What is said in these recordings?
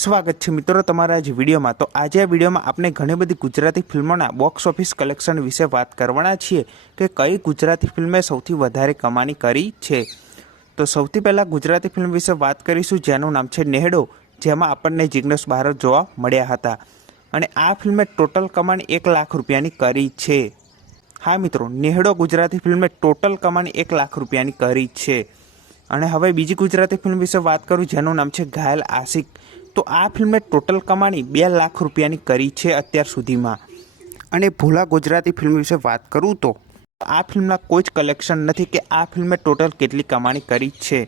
સ્વાગત છે મિત્રો તમારા જ વિડીયોમાં। તો આજે આ વિડીયોમાં આપણે ઘણી બધી ગુજરાતી ફિલ્મોના બોક્સ ઓફિસ કલેક્શન વિશે વાત કરવાના છીએ કે કઈ ગુજરાતી ફિલ્મે સૌથી વધારે કમાણી કરી છે। તો સૌથી પહેલાં ગુજરાતી ફિલ્મ વિશે વાત કરીશું જેનું નામ છે નેહડો, જેમાં આપણને જિગ્નેશ બારોટ જોવા મળ્યા હતા અને આ ફિલ્મે ટોટલ કમાણી 1 લાખ રૂપિયાની કરી છે। હા મિત્રો, નેહડો ગુજરાતી ફિલ્મે ટોટલ કમાણી 1 લાખ રૂપિયાની કરી છે। અને હવે બીજી ગુજરાતી ફિલ્મ વિશે વાત કરું જેનું નામ છે ઘાયલ આશિક। તો આ ફિલ્મે ટોટલ કમાણી 2 લાખ રૂપિયાની કરી છે અત્યાર સુધીમાં। અને ભોલા ગુજરાતી ફિલ્મ વિશે વાત કરું તો આ ફિલ્મના કોઈ જ કલેક્શન નથી કે આ ફિલ્મે ટોટલ કેટલી કમાણી કરી છે।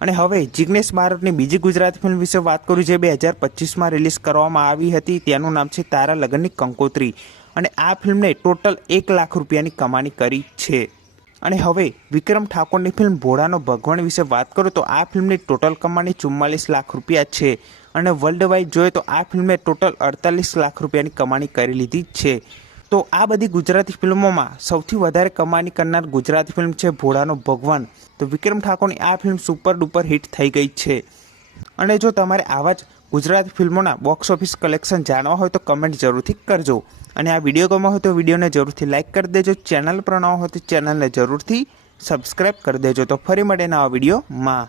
અને હવે જિગ્નેશ બારોટની બીજી ગુજરાતી ફિલ્મ વિશે વાત કરું જે 2025માં રિલીઝ કરવામાં આવી હતી, તેનું નામ છે તારા લગનની કંકોત્રી। અને આ ફિલ્મને ટોટલ 1 લાખ રૂપિયાની કમાણી કરી છે। અને હવે વિક્રમ ઠાકોરની ફિલ્મ ભોળાનો ભગવાન વિશે વાત કરું તો આ ફિલ્મની ટોટલ કમાણી 44 લાખ રૂપિયા છે। અને વર્લ્ડ વાઇડ જોઈએ તો આ ફિલ્મે ટોટલ 48 લાખ રૂપિયાની કમાણી કરી લીધી છે। તો આ બધી ગુજરાતી ફિલ્મોમાં સૌથી વધારે કમાણી કરનાર ગુજરાતી ફિલ્મ છે ભોળાનો ભગવાન। તો વિક્રમ ઠાકોરની આ ફિલ્મ સુપર ડુપર હિટ થઈ ગઈ છે। અને જો તમારે આવા જ ગુજરાતી ફિલ્મોના બોક્સ ઓફિસ કલેક્શન જાણવા હોય તો કમેન્ટ જરૂરથી કરજો। અને આ વિડીયો ગમ્યો હોય તો વિડીયોને જરૂરથી લાઇક કરી દેજો। ચેનલ પર ન હોય તો ચેનલને જરૂરથી સબસ્ક્રાઈબ કરી દેજો। તો ફરી મળે નવા વિડીયોમાં।